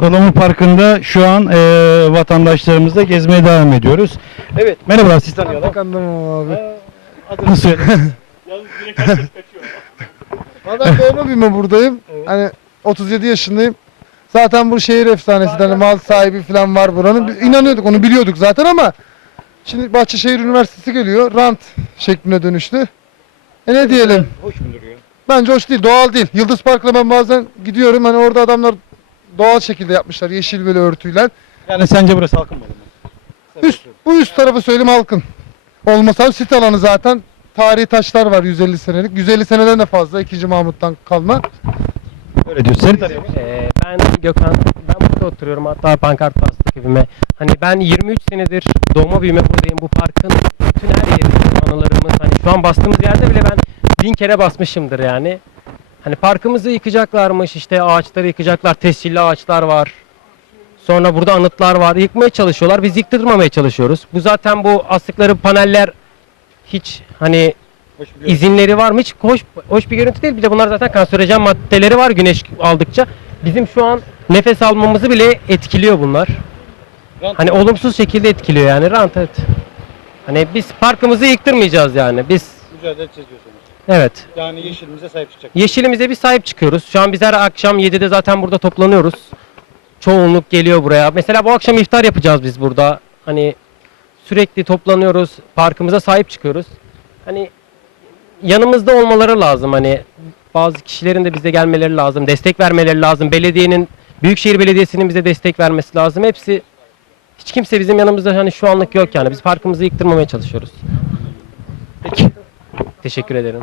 Balonlu Parkı'nda şu an e, vatandaşlarımızla gezmeye devam ediyoruz. Evet, merhaba siz tanıyalım. Kandım abi. Ee, Adını söyle. Ben doğma büyüme buradayım. Hani 37 yaşındayım. Zaten bu şehir efsanesi. Hani mal sahibi falan var buranın. Biz inanıyorduk onu biliyorduk zaten ama şimdi Bahçeşehir Üniversitesi geliyor. Rant şekline dönüştü. E ne diyelim? Hoş mu duruyor? Bence hoş değil, doğal değil. Yıldız Park'la ben bazen gidiyorum. Hani orada adamlar doğal şekilde yapmışlar. Yeşil böyle örtüyle. Yani sence burası halkın malı mı? Üst, bu üst tarafı söyleyeyim halkın. Olmasa sit alanı zaten. Tarihi taşlar var 150 senelik. 150 seneden de fazla 2. Mahmut'tan kalma. Öyle diyor. Seni. Ee, ben Gökhan. Ben burada oturuyorum. Hatta pankart bastık evime. Hani ben 23 senedir doğma büyüme buradayım. Bu parkın bütün her yeri anılarımız. Hani şu an bastığımız yerde bile ben bin kere basmışımdır yani. Hani parkımızı yıkacaklarmış. işte ağaçları yıkacaklar. Tescilli ağaçlar var. Sonra burada anıtlar var. Yıkmaya çalışıyorlar. Biz yıktırmamaya çalışıyoruz. Bu zaten bu astıkları paneller hiç hani izinleri var mı? Hiç hoş, hoş bir görüntü değil. Bir de bunlar zaten kanserojen maddeleri var güneş aldıkça. Bizim şu an nefes almamızı bile etkiliyor bunlar. Rant- Hani olumsuz şekilde etkiliyor yani rant evet. Hani biz parkımızı yıktırmayacağız yani. Biz mücadele edeceğiz diyorsunuz. Evet. Yani yeşilimize sahip çıkacak. Yeşilimize bir sahip çıkıyoruz. Şu an biz her akşam 7'de zaten burada toplanıyoruz. Çoğunluk geliyor buraya. Mesela bu akşam iftar yapacağız biz burada. Hani sürekli toplanıyoruz. Parkımıza sahip çıkıyoruz. Hani yanımızda olmaları lazım. Hani bazı kişilerin de bize gelmeleri lazım. Destek vermeleri lazım. Belediyenin, Büyükşehir Belediyesi'nin bize destek vermesi lazım. Hepsi hiç kimse bizim yanımızda hani şu anlık yok yani. Biz parkımızı yıktırmamaya çalışıyoruz. Peki. Teşekkür ederim.